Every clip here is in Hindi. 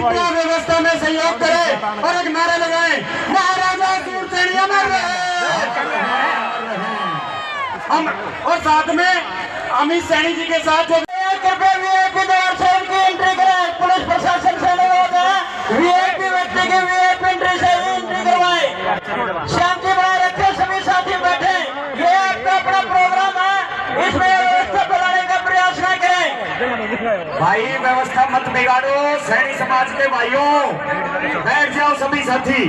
विप्लव व्यवस्था में सहयोग करें और एक नारा लगाएं, महाराजा सूरसेन अमर रहे। हम और साथ में अमित सैनी जी के साथ एंट्री कराए, पुलिस प्रशासन से अनुरोध है वीआईपी व्यक्ति की वीआईपी एंट्री से एंट्री करवाए। शांति बनाए रखे, सभी साथी बैठे। ये आपका अपना प्रोग्राम है, इसमें व्यवस्था बनाने का प्रयास न करें। भाई व्यवस्था मत बिगाड़ो, सैनी समाज के भाइयों बैठ जाओ सभी साथी।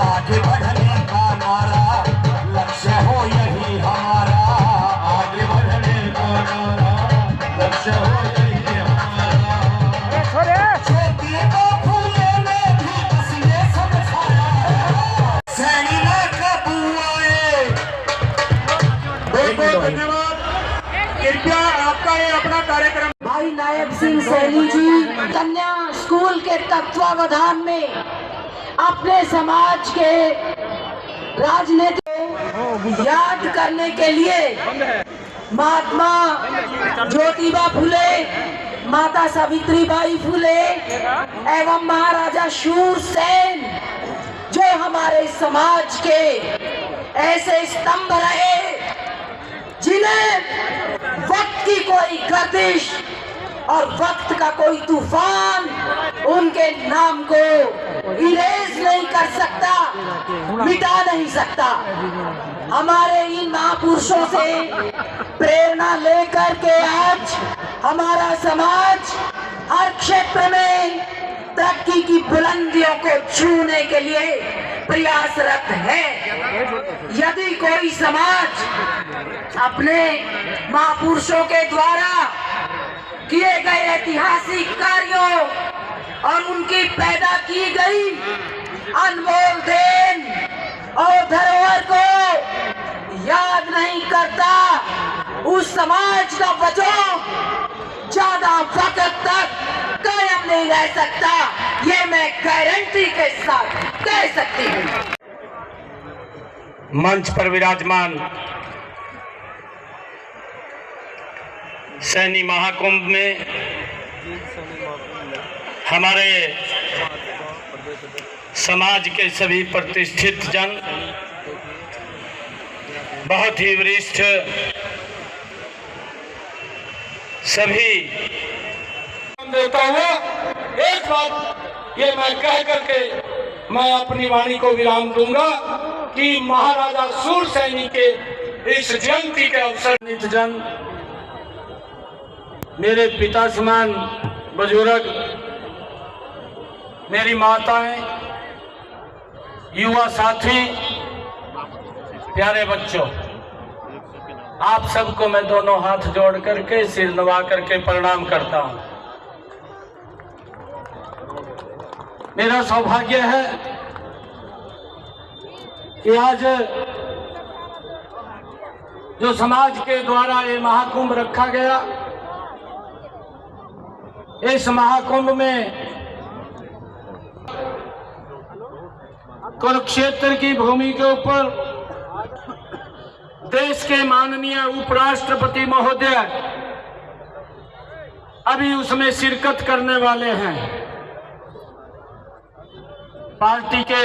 आगे बढ़ने का नारा लक्ष्य हो यही हमारा, आगे बढ़ने का नारा लक्ष्य हो यही हमारा। खेती को फूले में भी बस ये समझाया है, सैनी ना काबू आए। बहुत बहुत धन्यवाद। कृपया आपका ये अपना कार्यक्रम। भाई नायब सिंह सैनी जी कन्या स्कूल के तत्वावधान में अपने समाज के राजनीति को याद करने के लिए महात्मा ज्योतिबा फुले, माता सावित्रीबाई फुले एवं महाराजा शूरसेन जो हमारे समाज के ऐसे स्तंभ रहे जिन्हें वक्त की कोई गर्दिश और वक्त का कोई तूफान उनके नाम को इरेज नहीं कर सकता, मिटा नहीं सकता। हमारे इन महापुरुषों से प्रेरणा लेकर के आज हमारा समाज हर क्षेत्र में तरक्की की बुलंदियों को छूने के लिए प्रयासरत है। यदि कोई समाज अपने महापुरुषों के द्वारा किए गए ऐतिहासिक कार्यों और उनकी पैदा की गई अनमोल देन और धरोहर को याद नहीं करता, उस समाज का वजूद ज्यादा वक्त तक कायम नहीं रह सकता। ये मैं गारंटी के साथ कह सकती हूँ। मंच पर विराजमान सैनी महाकुंभ में हमारे समाज के सभी प्रतिष्ठित जन, बहुत ही वरिष्ठ सभी देता हुआ एक बात ये मैं कह करके मैं अपनी वाणी को विराम दूंगा कि महाराजा सूरसेन के इस जयंती के अवसर जन, मेरे पिता समान बुजुर्ग, मेरी माताएं, युवा साथी, प्यारे बच्चों, आप सबको मैं दोनों हाथ जोड़ करके सिर नवा करके प्रणाम करता हूं। मेरा सौभाग्य है कि आज जो समाज के द्वारा ये महाकुंभ रखा गया, इस महाकुंभ में कुरुक्षेत्र की भूमि के ऊपर देश के माननीय उपराष्ट्रपति महोदय अभी उसमें शिरकत करने वाले हैं। पार्टी के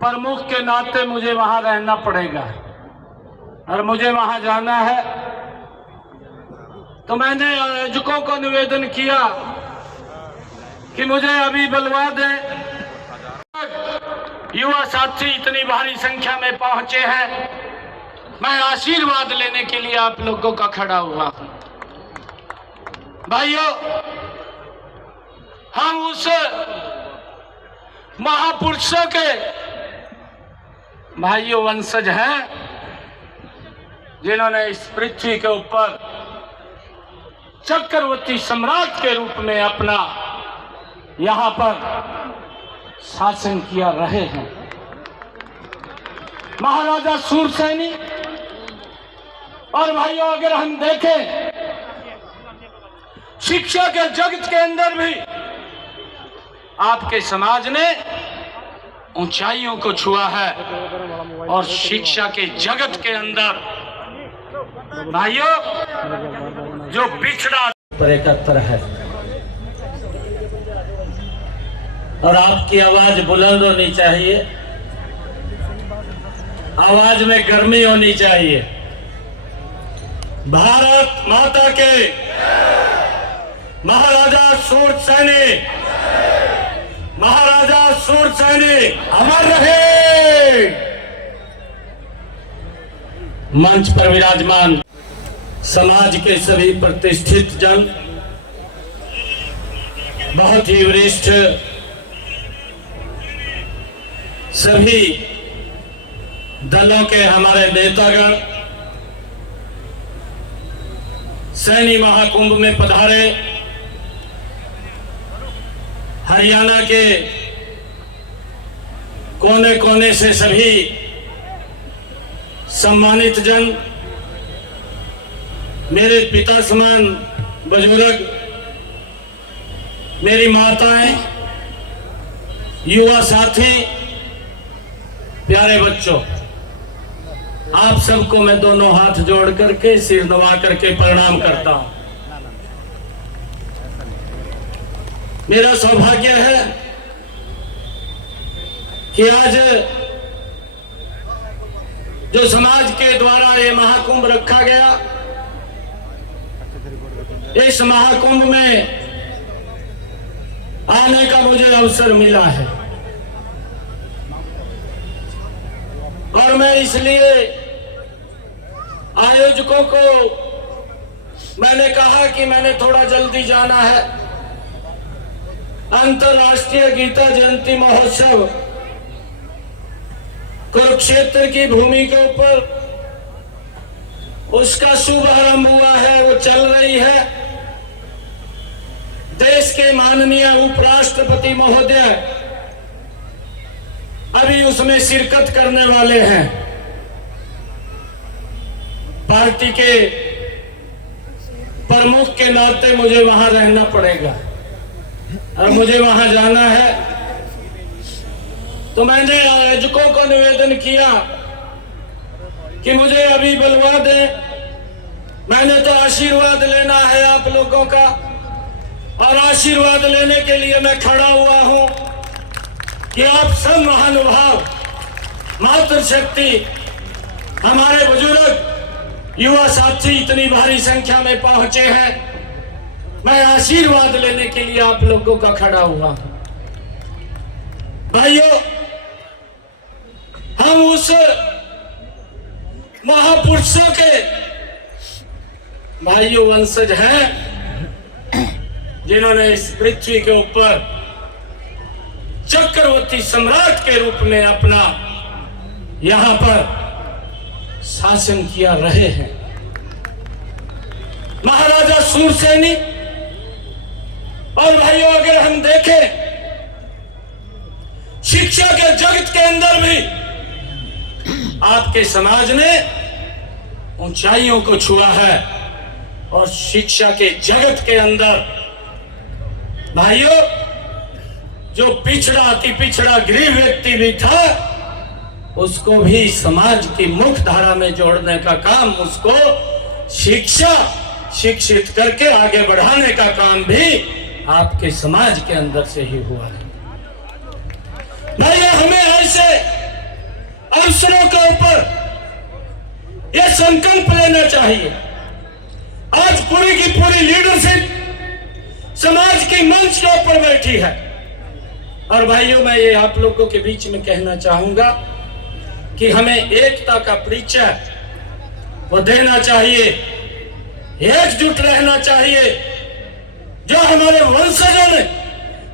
प्रमुख के नाते मुझे वहां रहना पड़ेगा और मुझे वहां जाना है, तो मैंने आयोजकों को निवेदन किया कि मुझे अभी बुलवा दें। युवा साथी इतनी भारी संख्या में पहुंचे हैं, मैं आशीर्वाद लेने के लिए आप लोगों का खड़ा हुआ हूं। भाइयों, हम उस महापुरुषों के भाइयों वंशज हैं जिन्होंने इस पृथ्वी के ऊपर चक्रवर्ती सम्राट के रूप में अपना यहां पर शासन किया रहे हैं। महाराजा सूरसेन। और भाइयों, अगर हम देखें शिक्षा के जगत के अंदर भी आपके समाज ने ऊंचाइयों को छुआ है और शिक्षा के जगत के अंदर भाइयों, जो पिछड़ा पर एकत्र है और आपकी आवाज बुलंद होनी चाहिए, आवाज में गर्मी होनी चाहिए। भारत माता के महाराजा सूर सैनिक, महाराजा सूर सैनिक अमर रहे। मंच पर विराजमान समाज के सभी प्रतिष्ठित जन, बहुत ही वरिष्ठ सभी दलों के हमारे नेतागण, सैनी महाकुंभ में पधारे हरियाणा के कोने कोने से सभी सम्मानित जन, मेरे पिता समान बुजुर्ग, मेरी माताएं, युवा साथी, प्यारे बच्चों, आप सबको मैं दोनों हाथ जोड़ करके सिर नवा करके प्रणाम करता हूं। मेरा सौभाग्य है कि आज जो समाज के द्वारा ये महाकुंभ रखा गया, इस महाकुंभ में आने का मुझे अवसर मिला है और मैं इसलिए आयोजकों को मैंने कहा कि मैंने थोड़ा जल्दी जाना है। अंतर्राष्ट्रीय गीता जयंती महोत्सव कुरुक्षेत्र की भूमि के ऊपर उसका शुभारंभ हुआ है, वो चल रही है। देश के माननीय उपराष्ट्रपति महोदय अभी उसमें शिरकत करने वाले हैं। पार्टी के प्रमुख के नाते मुझे वहां रहना पड़ेगा और मुझे वहां जाना है। तो मैंने आयोजकों को निवेदन किया कि मुझे अभी बुलवा दें, मैंने तो आशीर्वाद लेना है आप लोगों का और आशीर्वाद लेने के लिए मैं खड़ा हुआ हूं कि आप सब महानुभाव, मातृशक्ति, हमारे बुजुर्ग, युवा साथी इतनी भारी संख्या में पहुंचे हैं, मैं आशीर्वाद लेने के लिए आप लोगों का खड़ा हुआ हूं। भाइयों, हम उस महापुरुषों के भाइयों वंशज हैं जिन्होंने इस पृथ्वी के ऊपर चक्रवर्ती सम्राट के रूप में अपना यहां पर शासन किया रहे हैं। महाराजा सूरसेनी। और भाइयों, अगर हम देखें शिक्षा के जगत के अंदर भी आपके समाज ने ऊंचाइयों को छुआ है और शिक्षा के जगत के अंदर भाइयों, जो पिछड़ा अति पिछड़ा गरीब व्यक्ति भी था, उसको भी समाज की मुख्य धारा में जोड़ने का काम, उसको शिक्षित करके आगे बढ़ाने का काम भी आपके समाज के अंदर से ही हुआ है। भैया, हमें ऐसे अवसरों के ऊपर यह संकल्प लेना चाहिए। आज पूरी की पूरी लीडरशिप समाज की मंच के ऊपर बैठी है और भाइयों, मैं ये आप लोगों के बीच में कहना चाहूंगा कि हमें एकता का परिचय वो देना चाहिए, एकजुट रहना चाहिए। जो हमारे वंशजों ने,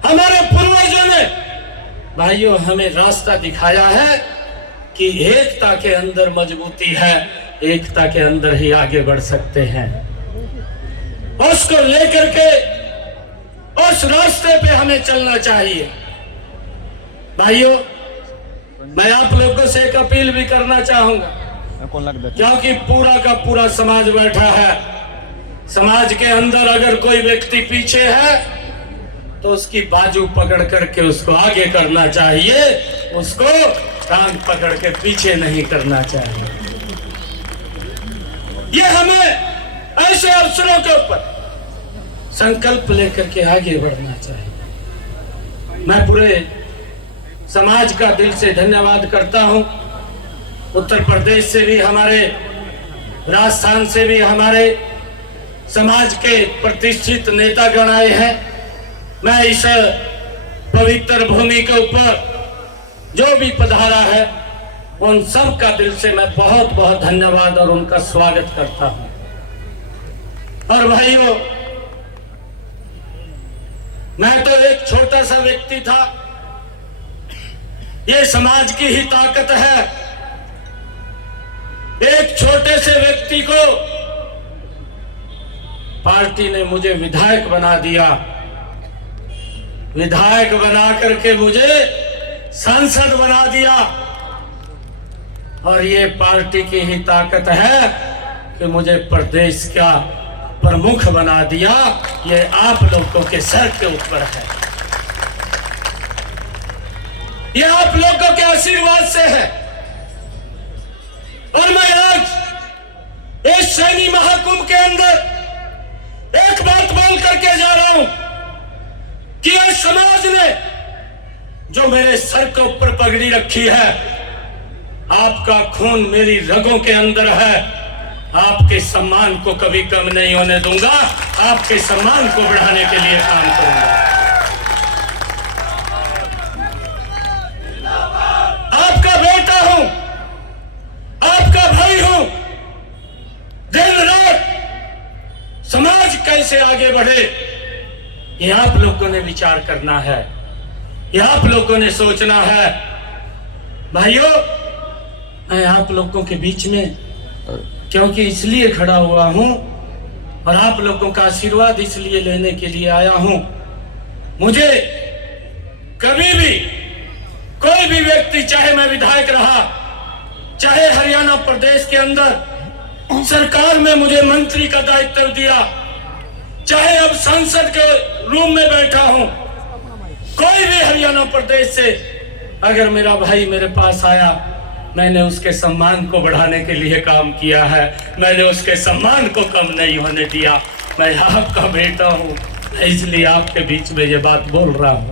हमारे पूर्वजों ने भाइयों हमें रास्ता दिखाया है कि एकता के अंदर मजबूती है, एकता के अंदर ही आगे बढ़ सकते हैं। उसको लेकर के उस रास्ते पे हमें चलना चाहिए। भाइयों, मैं आप लोगों से एक अपील भी करना चाहूंगा, क्योंकि पूरा का पूरा समाज बैठा है। समाज के अंदर अगर कोई व्यक्ति पीछे है तो उसकी बाजू पकड़ करके उसको आगे करना चाहिए, उसको टांग पकड़ के पीछे नहीं करना चाहिए। ये हमें ऐसे अवसरों के ऊपर संकल्प लेकर के आगे बढ़ना चाहिए। मैं पूरे समाज का दिल से धन्यवाद करता हूं। उत्तर प्रदेश से भी हमारे, राजस्थान से भी हमारे समाज के प्रतिष्ठित नेतागण आए हैं। मैं इस पवित्र भूमि के ऊपर जो भी पधारा है उन सब का दिल से मैं बहुत बहुत धन्यवाद और उनका स्वागत करता हूं। और भाइयों, मैं तो एक छोटा सा व्यक्ति था, ये समाज की ही ताकत है। एक छोटे से व्यक्ति को पार्टी ने मुझे विधायक बना दिया, विधायक बना करके मुझे सांसद बना दिया। और ये पार्टी की ही ताकत है कि मुझे प्रदेश का प्रमुख बना दिया। ये आप लोगों के सर के ऊपर है, ये आप लोगों के आशीर्वाद से है। और मैं आज इस सैनी महाकुंभ के अंदर एक बात बोल करके जा रहा हूं कि यह समाज ने जो मेरे सर के ऊपर पगड़ी रखी है, आपका खून मेरी रगों के अंदर है। आपके सम्मान को कभी कम नहीं होने दूंगा, आपके सम्मान को बढ़ाने के लिए काम करूंगा। आपका बेटा हूं, आपका भाई हूं। दिन रात समाज कैसे आगे बढ़े, ये आप लोगों ने विचार करना है, ये आप लोगों ने सोचना है। भाइयों, मैं आप लोगों के बीच में क्योंकि इसलिए खड़ा हुआ हूं और आप लोगों का आशीर्वाद इसलिए लेने के लिए आया हूं। मुझे कभी भी कोई भी व्यक्ति, चाहे मैं विधायक रहा, चाहे हरियाणा प्रदेश के अंदर सरकार में मुझे मंत्री का दायित्व दिया, चाहे अब संसद के रूम में बैठा हूं, कोई भी हरियाणा प्रदेश से अगर मेरा भाई मेरे पास आया, मैंने उसके सम्मान को बढ़ाने के लिए काम किया है। मैंने उसके सम्मान को कम नहीं होने दिया। मैं आपका बेटा हूं, इसलिए आपके बीच में ये बात बोल रहा हूं।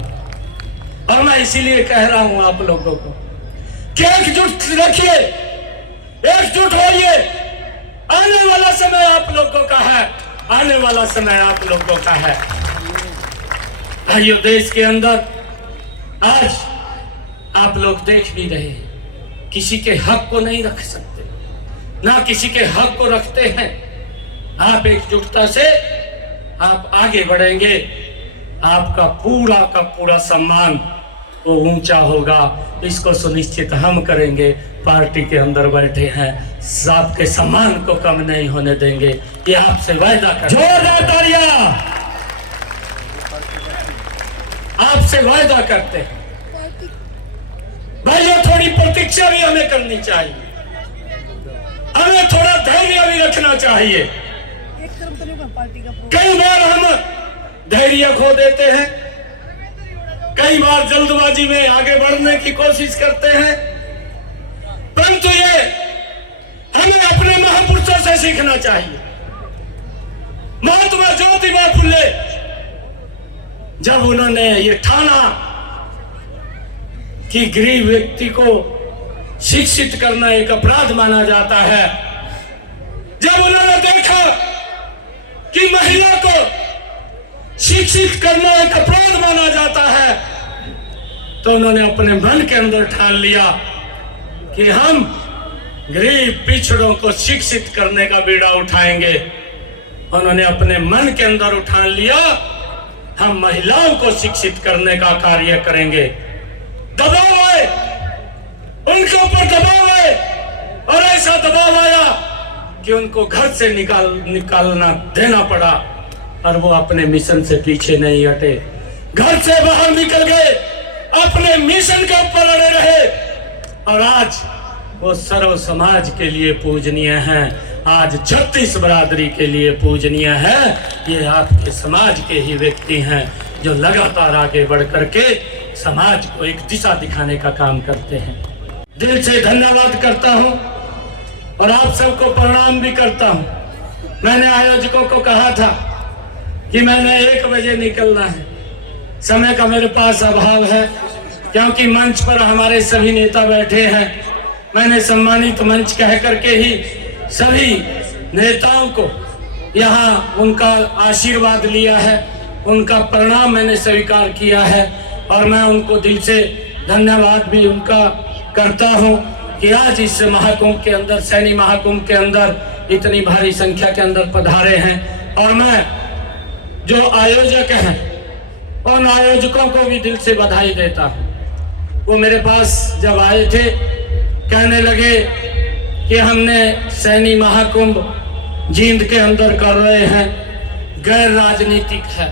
और मैं इसीलिए कह रहा हूं आप लोगों को कि एकजुट रखिए, एकजुट होइए। आने वाला समय आप लोगों का है, आने वाला समय आप लोगों का है। भाइयों, देश के अंदर आज आप लोग देख भी रहे हैं, किसी के हक को नहीं रख सकते, ना किसी के हक को रखते हैं। आप एकजुटता से आप आगे बढ़ेंगे, आपका पूरा का पूरा सम्मान वो ऊंचा होगा। इसको सुनिश्चित हम करेंगे। पार्टी के अंदर बैठे हैं, आपके सम्मान को कम नहीं होने देंगे, ये आपसे वायदा कर, जोरदार तालियां, आपसे वायदा करते हैं। भाइयों, थोड़ी प्रतीक्षा भी हमें करनी चाहिए, हमें थोड़ा धैर्य भी रखना चाहिए। कई बार हम धैर्य खो देते हैं, कई बार जल्दबाजी में आगे बढ़ने की कोशिश करते हैं, परंतु ये हमें अपने महापुरुषों से सीखना चाहिए। महात्मा ज्योतिबा फुले, जब उन्होंने ये ठाना कि गरीब व्यक्ति को शिक्षित करना एक अपराध माना जाता है, जब उन्होंने देखा कि महिला को शिक्षित करना एक अपराध माना जाता है, तो उन्होंने अपने मन के अंदर ठान लिया कि हम गरीब पिछड़ों को शिक्षित करने का बीड़ा उठाएंगे। उन्होंने अपने मन के अंदर उठान लिया, हम महिलाओं को शिक्षित करने का कार्य करेंगे। दबाव आए, उनके ऊपर दबाव आए, और ऐसा दबाव आया कि उनको घर से निकालना देना पड़ा, और वो अपने मिशन से पीछे नहीं हटे, घर से बाहर निकल गए, अपने मिशन के ऊपर अड़े रहे, और आज वो सर्व समाज के लिए पूजनीय हैं, आज 36 बरादरी के लिए पूजनीय है। ये आपके समाज के ही व्यक्ति हैं जो लगातार आगे बढ़ करके समाज को एक दिशा दिखाने का काम करते हैं। दिल से धन्यवाद करता हूं। और आप सबको प्रणाम भी करता हूं। मैंने आयोजकों को कहा था कि मैंने 1 बजे निकलना है, समय का मेरे पास अभाव है क्योंकि मंच पर हमारे सभी नेता बैठे हैं। मैंने सम्मानित मंच कह करके ही सभी नेताओं को यहाँ उनका आशीर्वाद लिया है, उनका प्रणाम मैंने स्वीकार किया है और मैं उनको दिल से धन्यवाद भी उनका करता हूँ कि आज इस महाकुंभ के अंदर, सैनी महाकुंभ के अंदर इतनी भारी संख्या के अंदर पधारे हैं। और मैं जो आयोजक हैं उन आयोजकों को भी दिल से बधाई देता हूँ। वो मेरे पास जब आए थे कहने लगे कि हमने सैनी महाकुंभ जींद के अंदर कर रहे हैं, गैर राजनीतिक है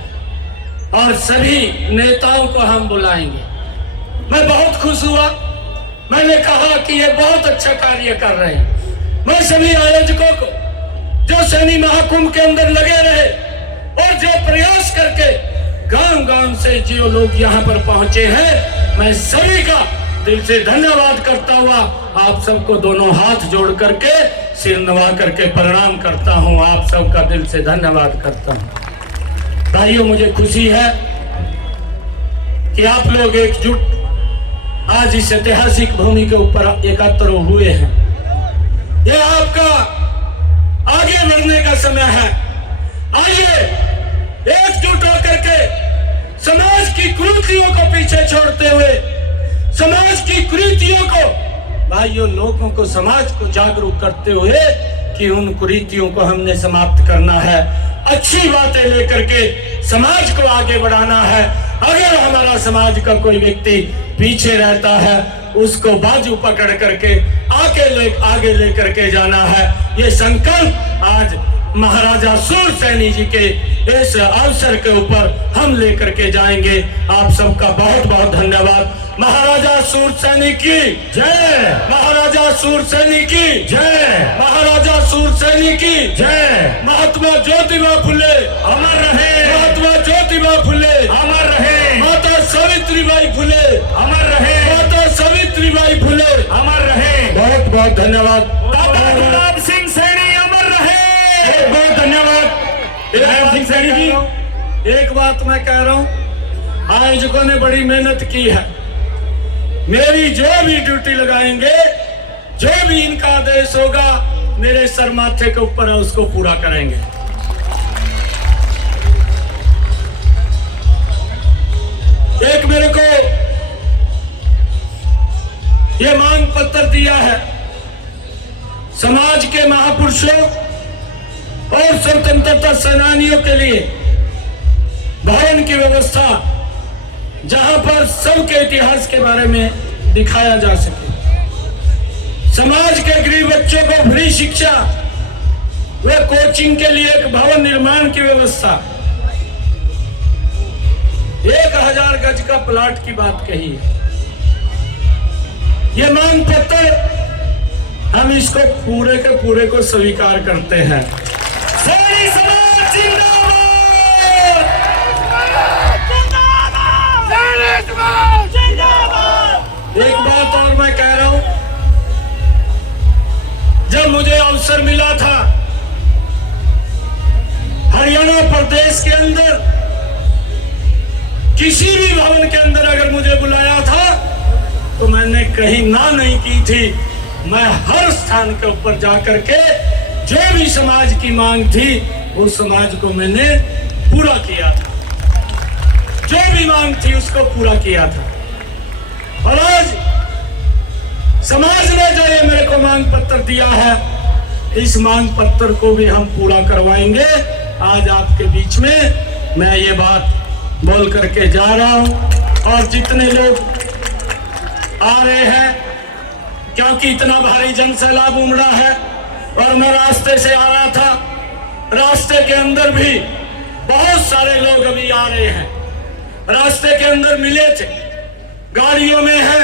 और सभी नेताओं को हम बुलाएंगे। मैं बहुत खुश हुआ। मैंने कहा कि ये बहुत अच्छा कार्य कर रहे हैं। मैं सभी आयोजकों को जो सैनी महाकुंभ के अंदर लगे रहे और जो प्रयास करके गांव-गांव से जो लोग यहाँ पर पहुंचे हैं, मैं सभी का दिल से धन्यवाद करता हुआ आप सबको दोनों हाथ जोड़ करके सिर नवा करके प्रणाम करता हूँ। आप सबका दिल से धन्यवाद करता हूँ। भाइयों, मुझे खुशी है कि आप लोग एकजुट आज इस ऐतिहासिक भूमि के ऊपर एकत्र हुए हैं। यह आपका आगे बढ़ने का समय है। आइए एकजुट होकर के समाज की कुरीतियों को पीछे छोड़ते हुए, समाज की कुरीतियों को, भाइयों, लोगों को, समाज को जागरूक करते हुए कि उन कुरीतियों को हमने समाप्त करना है, अच्छी बातें लेकर के समाज को आगे बढ़ाना है। अगर हमारा समाज का कोई व्यक्ति पीछे रहता है उसको बाजू पकड़ करके आगे लेकर के जाना है। ये संकल्प आज महाराजा सूरसैनी जी के इस अवसर के ऊपर हम लेकर के जाएंगे। आप सबका बहुत बहुत धन्यवाद। महाराजा सूरसैनी की जय, महाराजा सूरसैनी की जय, महाराजा सूरसैनी की जय। महात्मा ज्योतिबा फुले अमर रहे, महात्मा ज्योतिबा फुले अमर रहे, माता सावित्रीबाई फुले अमर रहे, माता सावित्रीबाई फुले अमर रहे। बहुत बहुत धन्यवाद। बाबा गुलाब सिंह सैनी अमर रहे। बहुत धन्यवाद सिंह सैनी जी। एक बात मैं कह रहा हूँ, आयोजकों ने बड़ी मेहनत की है। मेरी जो भी ड्यूटी लगाएंगे, जो भी इनका आदेश होगा, मेरे सर माथे के ऊपर है, उसको पूरा करेंगे। एक मेरे को ये मांग पत्र दिया है समाज के महापुरुषों और स्वतंत्रता सेनानियों के लिए भवन की व्यवस्था, जहां पर सबके इतिहास के बारे में दिखाया जा सके। समाज के गरीब बच्चों को फ्री शिक्षा व कोचिंग के लिए एक भवन निर्माण की व्यवस्था। 1000 गज का प्लाट की बात कही है। ये मांग पत्र हम इसको पूरे के पूरे को स्वीकार करते हैं। सैनी समाज जिंदाबाद, एक बात और मैं कह रहा हूं, जब मुझे अवसर मिला था हरियाणा प्रदेश के अंदर किसी भी भवन के अंदर अगर मुझे बुलाया था तो मैंने कहीं ना नहीं की थी। मैं हर स्थान के ऊपर जाकर के जो भी समाज की मांग थी उस समाज को मैंने पूरा किया था, जो भी मांग थी उसको पूरा किया था। और आज समाज ने जो ये मेरे को मांग पत्र दिया है, इस मांग पत्र को भी हम पूरा करवाएंगे। आज आपके बीच में मैं ये बात बोल करके जा रहा हूं। और जितने लोग आ रहे हैं, क्योंकि इतना भारी जन सैलाब उमड़ा है और मैं रास्ते से आ रहा था, रास्ते के अंदर भी बहुत सारे लोग अभी आ रहे हैं। रास्ते के अंदर मिले थे, गाड़ियों में है,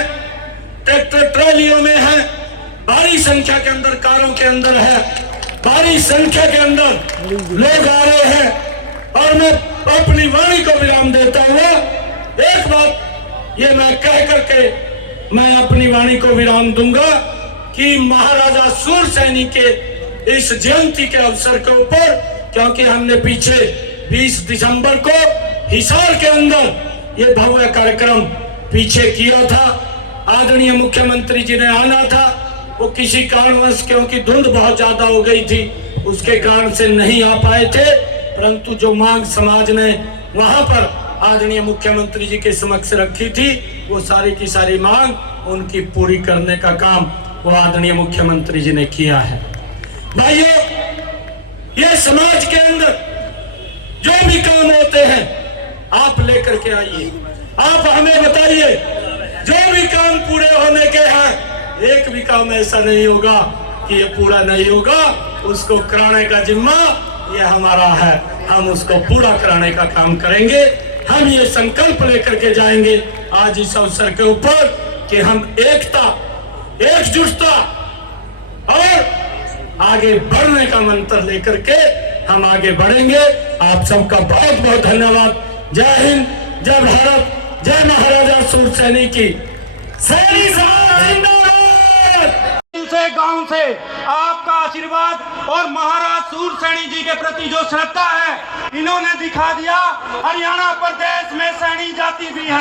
ट्रैक्टर ट्रॉलियों में है, भारी संख्या के अंदर कारों के अंदर है, भारी संख्या के अंदर लोग आ रहे हैं। और मैं अपनी वाणी को विराम देता हुआ एक बात ये मैं कह करके मैं अपनी वाणी को विराम दूंगा कि महाराजा सूरसैनी के इस जयंती के अवसर के ऊपर, क्योंकि हमने पीछे 20 दिसंबर को हिसार के अंदर ये भव्य कार्यक्रम पीछे किया था, आदरणीय मुख्यमंत्री जी ने आना था, वो किसी कारणवश क्योंकि धुंध बहुत ज्यादा हो गई थी उसके कारण से नहीं आ पाए थे, परंतु जो मांग समाज ने वहां पर आदरणीय मुख्यमंत्री जी के समक्ष रखी थी वो सारी की सारी मांग उनकी पूरी करने का काम वो आदरणीय मुख्यमंत्री जी ने किया है। भाइयों, ये समाज के अंदर जो भी काम होते हैं आप लेकर के आइए, आप हमें बताइए, जो भी काम पूरे होने के हैं, एक भी काम ऐसा नहीं होगा कि ये पूरा नहीं होगा, उसको कराने का जिम्मा ये हमारा है, हम उसको पूरा कराने का काम करेंगे। हम ये संकल्प लेकर के जाएंगे आज इस अवसर के ऊपर कि हम एकता, एकजुटता और आगे बढ़ने का मंत्र लेकर के हम आगे बढ़ेंगे। आप सबका बहुत बहुत धन्यवाद। जय हिंद, जय भारत, जय महाराजा सूरसैनी की। सैनी समाज जिंदाबाद। से गांव से आपका आशीर्वाद और महाराज सूरसैनी जी के प्रति जो श्रद्धा है इन्होंने दिखा दिया। हरियाणा प्रदेश में सैनी जाति भी है।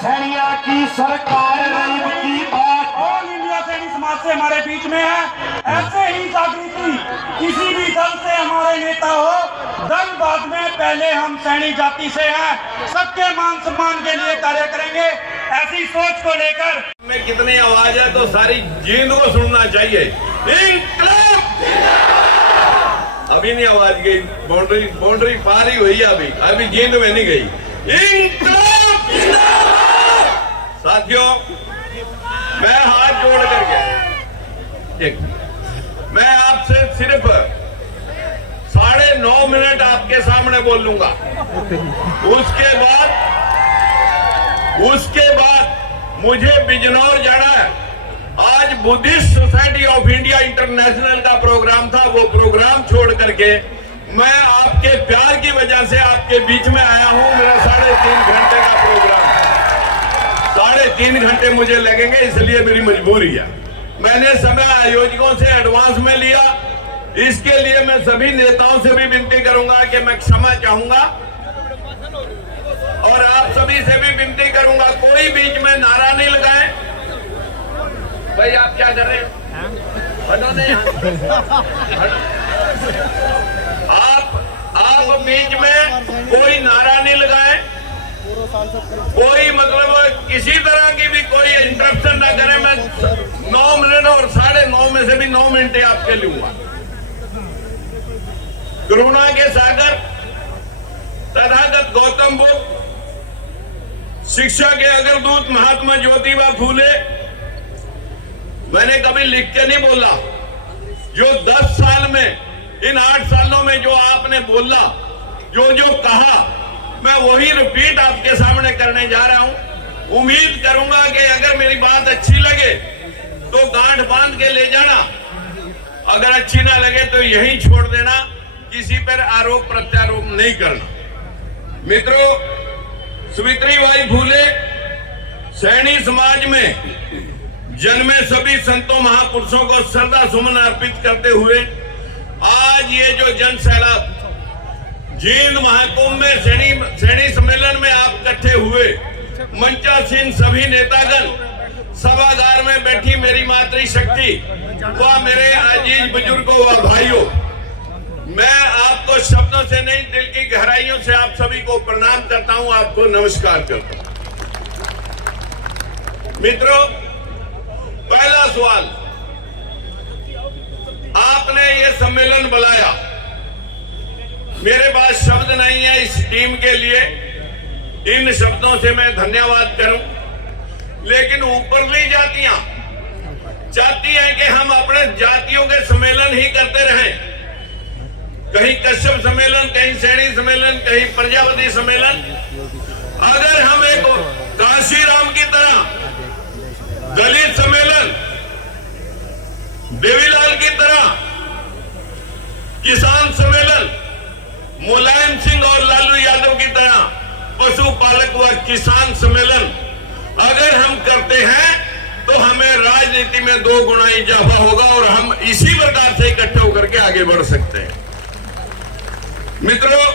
सैनिया की सरकार की बात ऑल इंडिया सैनी समाज से हमारे बीच में है। ऐसे ही जागृति किसी भी दल से हमारे नेता हो, दल बाद में, पहले हम सैनी जाति से हैं, सबके मान सम्मान के लिए कार्य करेंगे। ऐसी सोच को लेकर में कितनी आवाज है तो सारी जींद को सुनना चाहिए। इंकलाब! अभी नहीं आवाज गई, बाउंड्री पार ही हुई है, अभी जींद में नहीं गई। इंकलाब! साथियों, मैं हाथ जोड़ करके मैं आपसे सिर्फ 9.5 मिनट आपके सामने बोल लूंगा। उसके बाद मुझे बिजनौर जाना है। आज Buddhist society of India international का प्रोग्राम था, वो प्रोग्राम छोड़ करके मैं आपके प्यार की वजह से आपके बीच में आया हूं। मेरा 3.5 घंटे का प्रोग्राम, 3.5 घंटे मुझे लगेंगे, इसलिए मेरी मजबूरी है। मैंने समय आयोजकों से एडवांस में लिया, इसके लिए मैं सभी नेताओं से भी विनती करूंगा कि मैं क्षमा चाहूंगा और आप सभी से भी विनती करूंगा, कोई बीच में नारा नहीं लगाए। भाई आप क्या कर रहे हैं? आप बीच में कोई नारा नहीं लगाए, कोई मतलब किसी तरह की भी कोई इंटरप्शन ना करें। मैं 9 मिनट और 9.5 में से भी 9 मिनट आपके लूंगा। करुणा के सागर तथागत गौतम बुद्ध, शिक्षा के अग्रदूत महात्मा ज्योतिबा फूले। मैंने कभी लिख के नहीं बोला, जो 10 साल में, इन 8 सालों में जो आपने बोला, जो कहा, मैं वही रिपीट आपके सामने करने जा रहा हूं। उम्मीद करूंगा कि अगर मेरी बात अच्छी लगे तो गांठ बांध के ले जाना, अगर अच्छी ना लगे तो यहीं छोड़ देना, किसी पर आरोप प्रत्यारोप नहीं करना। मित्रों, सावित्रीबाई फूले सैनी समाज में जन्मे सभी संतों महापुरुषों को श्रद्धा सुमन अर्पित करते हुए आज ये जो जन सैलाब जींद महाकुंभ में सैनी सम्मेलन में आप इकट्ठे हुए, मंचासीन सभी नेतागण, सभागार में बैठी मेरी मातृशक्ति व मेरे आजीज बुजुर्गों व भाइयों, मैं आपको शब्दों से नहीं, दिल की गहराइयों से आप सभी को प्रणाम करता हूं, आपको नमस्कार करता हूं। मित्रों, पहला सवाल, आपने ये सम्मेलन बुलाया, मेरे पास शब्द नहीं है इस टीम के लिए, इन शब्दों से मैं धन्यवाद करूं, लेकिन ऊपरली जातियां चाहती हैं कि हम अपने जातियों के सम्मेलन ही करते रहें। कहीं कश्यप सम्मेलन, कहीं सैनी सम्मेलन, कहीं प्रजापति सम्मेलन। अगर हम एक काशीराम की तरह दलित सम्मेलन, देवीलाल की तरह किसान सम्मेलन, मुलायम सिंह और लालू यादव की तरह पशु पशुपालक व किसान सम्मेलन अगर हम करते हैं तो हमें राजनीति में 2 गुना इजाफा होगा और हम इसी प्रकार से इकट्ठे होकर के आगे बढ़ सकते हैं। मित्रों,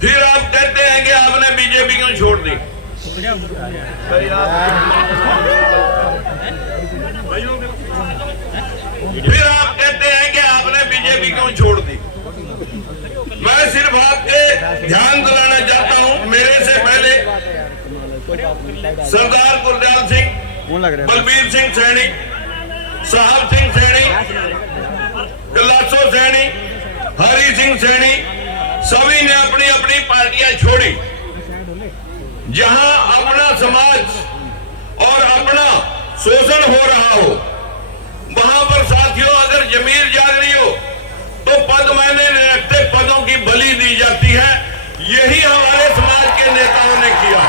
फिर आप कहते हैं कि आपने बीजेपी क्यों छोड़ दी? फिर आप कहते हैं कि आपने बीजेपी क्यों छोड़ दी? मैं सिर्फ आपके ध्यान दिलाना चाहता हूं, मेरे से पहले सरदार गुरदयाल सिंह, बलबीर सिंह सैनी, साहब सिंह सैनी, कलासो सैनी, हरि सिंह सैनी, सभी ने अपनी अपनी पार्टियां छोड़ी। जहां अपना समाज और अपना शोषण हो रहा हो, वहां पर साथियों अगर जमीर जाग रही हो तो पद मायने नहीं रखते, पदों की बलि दी जाती है। यही हमारे समाज के नेताओं ने किया।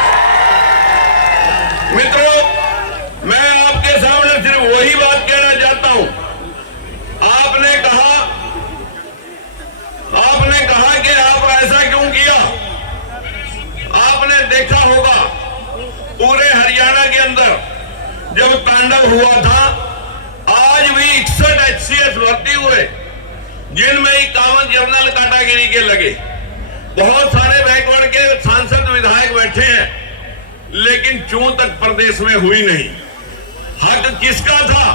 मित्रों, मैं आपके सामने सिर्फ वही बात कहना चाहता हूं। आपने कहा कि आप ऐसा क्यों किया? आपने देखा होगा पूरे हरियाणा के अंदर जब तांडव हुआ था, आज भी 61 HCS भर्ती हुए, जिनमें 51 जनरल कैटेगरी के लगे। बहुत सारे बैकवर्ड के सांसद विधायक बैठे हैं, लेकिन चूं तक प्रदेश में हुई नहीं। हक किसका था?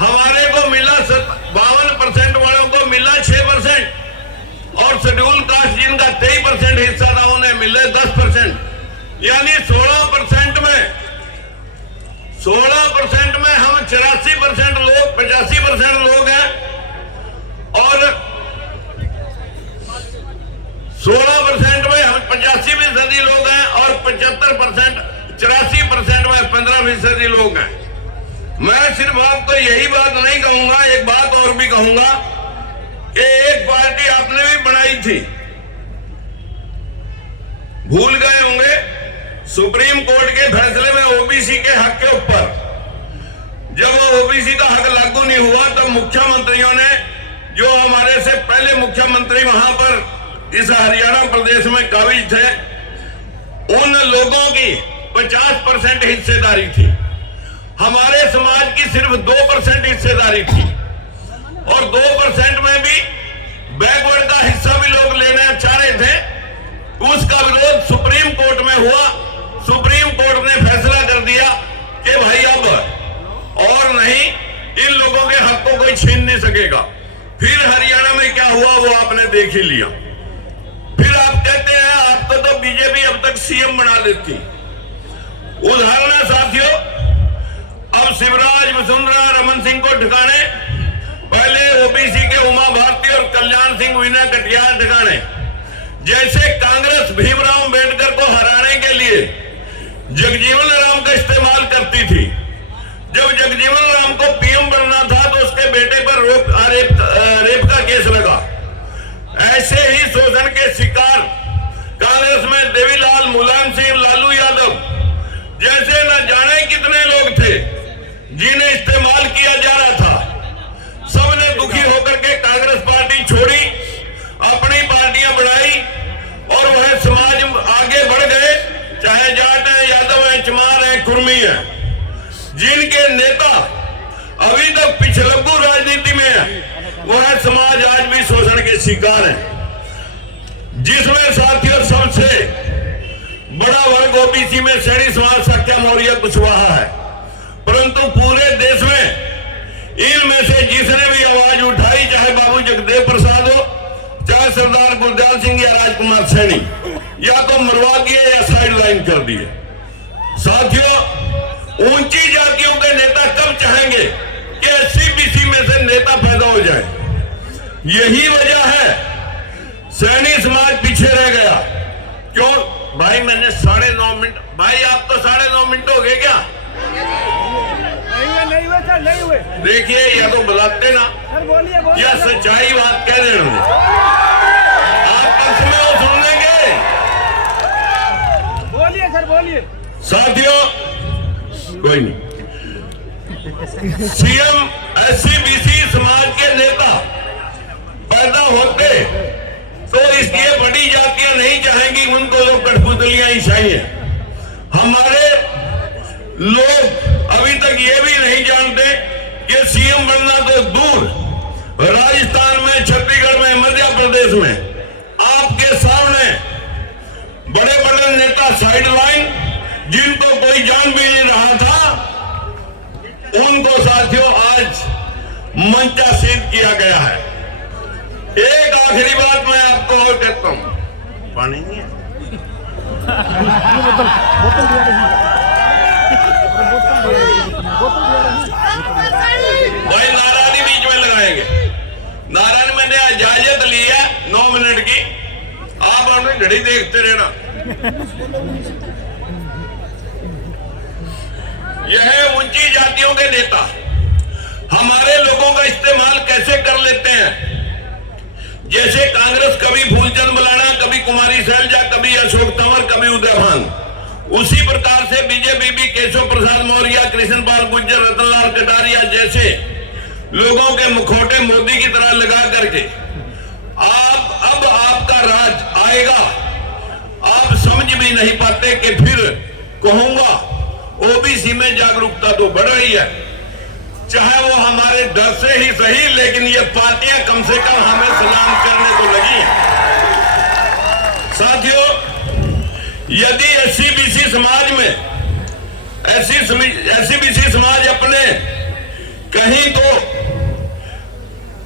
हमारे को मिला 52% वालों को मिला 6% और शेड्यूल कास्ट जिनका 23% हिस्सा था उन्हें मिले 10%, यानी 16% में हम 84% लोग 85% लोग हैं और 16% में हम 85% लोग हैं और 75% 84% में 15% लोग हैं। मैं सिर्फ आपको यही बात नहीं कहूंगा, एक बात और भी कहूंगा कि एक पार्टी आपने भी बनाई थी, भूल गए होंगे, सुप्रीम कोर्ट के फैसले में ओबीसी के हक के ऊपर जब ओबीसी का हक लागू नहीं हुआ तब मुख्यमंत्रियों ने, जो हमारे से पहले मुख्यमंत्री वहां पर इस हरियाणा प्रदेश में काबिज थे, उन लोगों की 50% हिस्सेदारी थी। हमारे समाज की सिर्फ 2% हिस्सेदारी थी और 2% में भी बैकवर्ड का हिस्सा भी लोग लेना चाह रहे थे। उसका विरोध सुप्रीम कोर्ट में हुआ। सुप्रीम कोर्ट ने फैसला कर दिया कि भाई अब और नहीं, इन लोगों के हक को कोई छीन नहीं सकेगा। फिर हरियाणा में क्या हुआ वो आपने देख ही लिया। फिर आप कहते हैं आपको तो बीजेपी अब तक सीएम बना देती। उदाहरण है साथियों, अब शिवराज वसुंधरा रमन सिंह को ठिकाने, पहले ओबीसी के उमा भारती और कल्याण सिंह विनय कटियार ठिकाने। जैसे कांग्रेस भीमराव अंबेडकर को हराने के लिए जगजीवन राम का इस्तेमाल करती थी। जब जगजीवन राम को पीएम बनना था तो उसके बेटे पर रेप का केस लगा। ऐसे ही शोषण के शिकार कांग्रेस में देवीलाल, मुलायम सिंह, लालू यादव जैसे न जाने कितने लोग थे जिन्हें इस्तेमाल किया जा रहा था। सबने दुखी होकर के कांग्रेस पार्टी छोड़ी, अपनी पार्टियां बनाई और वह समाज आगे बढ़ गए, चाहे जाट है, यादव है, चमार है, कुर्मी है। जिनके नेता अभी तक पिछलग्गू राजनीति में है, वह समाज आज भी शोषण के शिकार है, जिसमें साथियों सबसे बड़ा वर्ग ओबीसी में सैनी समाज सख्या मौर्य कुशवाहा है। परंतु पूरे देश में इनमें से जिसने भी आवाज उठाई, चाहे बाबू जगदेव प्रसाद हो, चाहे सरदार गुरदयाल सिंह या राजकुमार सैनी, या तो मरवा दिए या साइड लाइन कर दिए। साथियों, ऊंची जातियों के नेता कब चाहेंगे कि एससी बीसी में से नेता पैदा हो जाए? यही वजह है सैनी समाज पीछे रह गया। क्यों भाई? मैंने 9.5 मिनट, भाई आप तो 9.5 मिनट हो गए क्या? नहीं हुए। देखिए, या तो बुलाते ना या सच्चाई बात कह रहे हो। आप पक्ष में हो सुनने के? बोलिए सर, बोलिए। साथियों, कोई नहीं। सीएम एससी बीसी समाज के नेता पैदा होते तो इसलिए बड़ी जातियां नहीं चाहेंगी उनको लोग कठपुतलियां ही चाहिए। हमारे लोग अभी तक ये भी नहीं जानते कि सीएम बनना तो दूर, राजस्थान में, छत्तीसगढ़ में, मध्य प्रदेश में आपके सामने बड़े बड़े नेता साइड लाइन, जिनको कोई जान भी नहीं रहा था, उनको साथियों आज मंचासीन किया गया है। एक आखिरी बात मैं आपको और कहता हूं, पानी नहीं है, भाई नारायणी बीच में लगाएंगे। नारायण मैंने इजाजत ली है 9 मिनट की, आप अपनी घड़ी देखते रहना। यह ऊंची जातियों के नेता हमारे लोगों का इस्तेमाल कैसे कर लेते हैं। जैसे कांग्रेस कभी फूलचंद मलाना, कभी कुमारी सैलजा, कभी अशोक तंवर, कभी उदय भान, उसी प्रकार से बीजेपी भी केशव प्रसाद मौर्य, कृष्ण पाल गुर्जर, रतनलाल कटारिया जैसे लोगों के मुखौटे मोदी की तरह लगा करके अब आपका राज आएगा। आप समझ भी नहीं पाते कि फिर कहूंगा ओबीसी में जागरूकता तो बढ़ रही है, चाहे वो हमारे डर से ही सही, लेकिन ये पार्टियां कम से कम हमें सलाम करने को लगी हैं। साथियों, यदि एससी-बीसी समाज में एससी-बीसी समाज अपने कहीं तो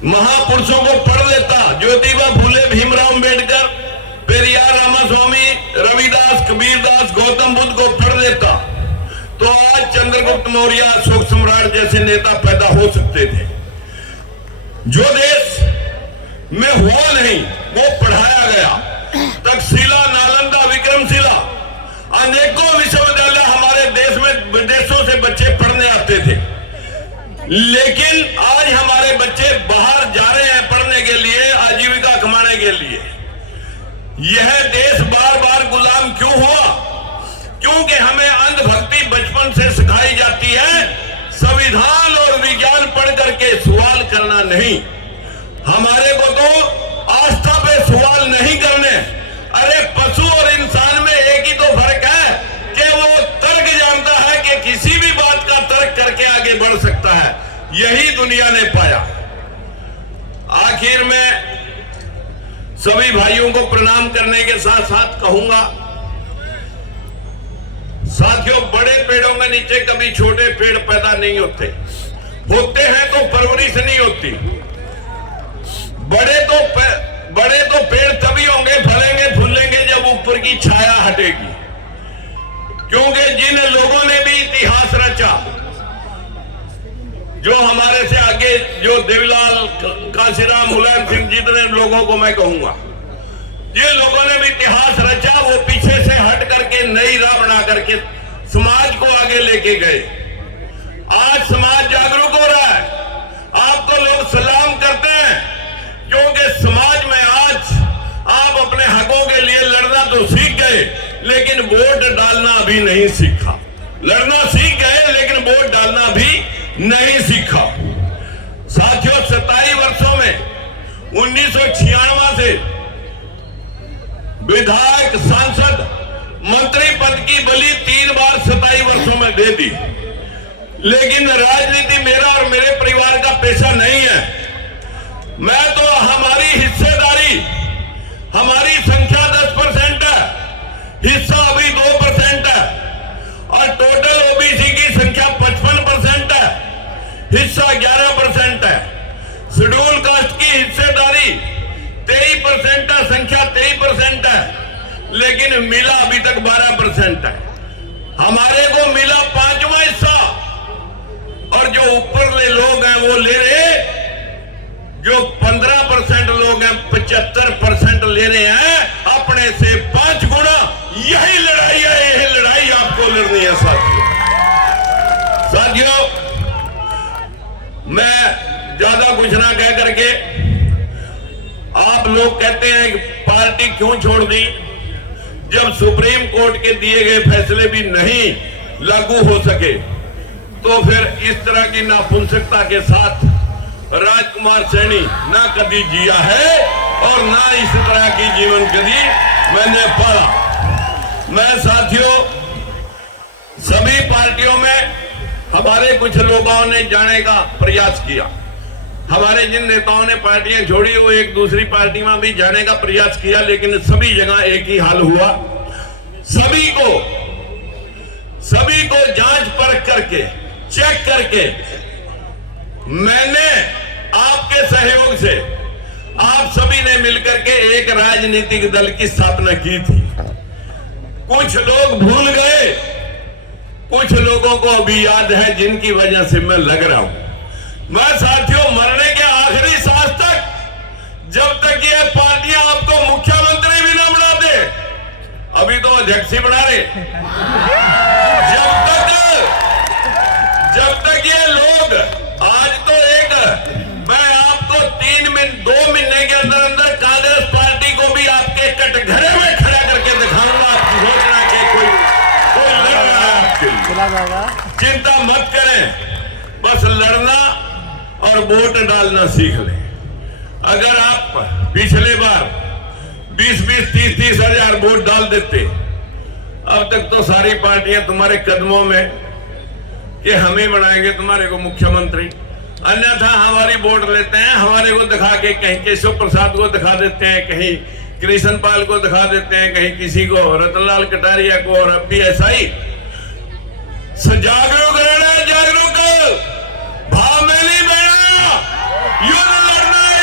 महापुरुषों को पढ़ लेता, ज्योतिबा फूले, भीमराव अंबेडकर, पेरियार रामास्वामी, रविदास, कबीरदास, गौतम बुद्ध को पढ़ लेता, तो आज चंद्रगुप्त मौर्य, अशोक सम्राट जैसे नेता पैदा हो सकते थे। जो देश में हुआ नहीं वो पढ़ाया गया। तक्षशिला, नालंदा, विक्रमशिला, अनेकों विश्वविद्यालय हमारे देश में विदेशों से बच्चे पढ़ने आते थे, लेकिन आज हमारे बच्चे बाहर जा रहे हैं पढ़ने के लिए, आजीविका कमाने के लिए। यह देश बार बार गुलाम क्यों हुआ? क्योंकि हमें अंधभक्ति बचपन से सिखाई जाती है, संविधान और विज्ञान पढ़ करके सवाल करना नहीं। हमारे को तो आस्था पे सवाल नहीं करने। अरे पशु और इंसान में एक ही तो फर्क है कि वो तर्क जानता है कि किसी भी बात का तर्क करके आगे बढ़ सकता है। यही दुनिया ने पाया। आखिर में सभी भाइयों को प्रणाम करने के साथ साथ कहूंगा, साथियों, बड़े पेड़ों के नीचे कभी छोटे पेड़ पैदा नहीं होते हैं तो परवरिश नहीं होती। बड़े तो पेड़ तभी होंगे, फलेंगे, फूलेंगे जब ऊपर की छाया हटेगी। क्योंकि जिन लोगों ने भी इतिहास रचा, जो हमारे से आगे, जो देवीलाल, काशीराम, मुलायम सिंह, जितने लोगों को मैं कहूंगा, जिन लोगों ने भी इतिहास रचा, वो पीछे से हट करके नई राह बना करके समाज को आगे लेके गए। आज समाज जागरूक हो रहा है, आपको लोग सलाम करते हैं, क्योंकि समाज में आज आप अपने हकों के लिए लड़ना तो सीख गए, लेकिन वोट डालना अभी नहीं सीखा। लड़ना सीख गए, लेकिन वोट डालना भी नहीं सीखा। साथियों, 27 वर्षों में 1996 से विधायक, सांसद, मंत्री पद की बलि 3 बार 27 वर्षों में दे दी, लेकिन राजनीति मेरा और मेरे परिवार का पेशा नहीं है। मैं तो, हमारी हिस्सेदारी, हमारी संख्या 10% है, हिस्सा अभी 2% है, और टोटल ओबीसी की संख्या 55% है, हिस्सा 11% है। शेड्यूल कास्ट की हिस्सेदारी 23% है, संख्या 23% है, लेकिन मिला अभी तक 12% है। हमारे को मिला 5वां हिस्सा, और जो ऊपरले लोग हैं वो ले रहे, जो 15% लोग हैं 75% ले रहे हैं, अपने से 5 गुना। यही लड़ाई है, यही लड़ाई आपको लड़नी है साथियों। मैं ज्यादा कुछ ना कह करके, आप लोग कहते हैं कि पार्टी क्यों छोड़ दी, जब सुप्रीम कोर्ट के दिए गए फैसले भी नहीं लागू हो सके, तो फिर इस तरह की नापुंसकता के साथ राजकुमार सैनी ना कभी जिया है और ना इस तरह की जीवन गति मैंने पढ़ा। मैं साथियों, सभी पार्टियों में हमारे कुछ लोगों ने जाने का प्रयास किया। हमारे जिन नेताओं ने पार्टियां छोड़ी वो एक दूसरी पार्टी में भी जाने का प्रयास किया, लेकिन सभी जगह एक ही हाल हुआ। सभी को जांच परख करके, चेक करके, मैंने आपके सहयोग से, आप सभी ने मिलकर के एक राजनीतिक दल की स्थापना की थी। कुछ लोग भूल गए, कुछ लोगों को अभी याद है, जिनकी वजह से मैं लग रहा हूं। मैं साथियों, मरने के आखिरी सांस तक, जब तक ये पार्टियां आपको मुख्यमंत्री भी ना बना दे, अभी तो अध्यक्ष ही बना रहे, जब तक ये लोग, आज तो मैं आपको 2 महीने के अंदर अंदर कांग्रेस पार्टी को भी आपके कटघरे में खड़ा करके दिखाऊंगा। आप सोचना कि कोई लड़ रहा है आपके लिए, चिंता मत करें, बस लड़ना और वोट डालना सीख लें। अगर आप पिछले बार 20-20, 30-30 हजार वोट डाल देते, अब तक तो सारी पार्टियां तुम्हारे कदमों में कि हमें बनाएंगे तुम्हारे को मुख्यमंत्री। अन्यथा हमारी वोट लेते हैं, हमारे को दिखा के कहीं केशव प्रसाद को दिखा देते हैं, कहीं कृष्ण पाल को दिखा देते हैं, कहीं किसी को रतनलाल कटारिया को, और अब भी ऐसा ही। जागरूक रहना, जागरूक, भाव में नहीं बहना, युद्ध लड़ना है,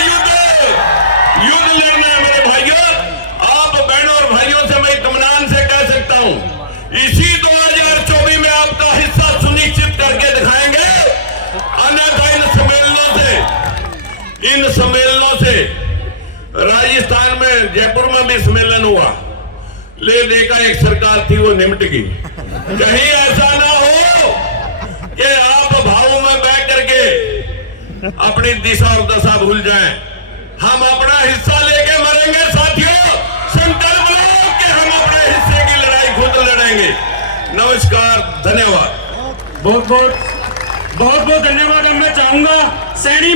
युद्ध लड़ना है मेरे भाइयों। आप बहनों और भाइयों से मैं इत्मीनान से कह सकता हूं, इसी 2024 में आपका हिस्सा सुनिश्चित करके दिखाएंगे। अन्यथा इन सम्मेलनों से राजस्थान में, जयपुर में भी सम्मेलन हुआ, ले देखा एक सरकार थी वो निमट गई। कहीं ऐसा ना हो कि आप भावों में बैठ करके अपनी दिशा और दशा भूल जाएं। हम अपना हिस्सा लेके मरेंगे साथियों, संकल्प लो कि हम अपने हिस्से की लड़ाई खुद लड़ेंगे। नमस्कार, धन्यवाद। बहुत बहुत धन्यवाद। अब मैं चाहूंगा सैनी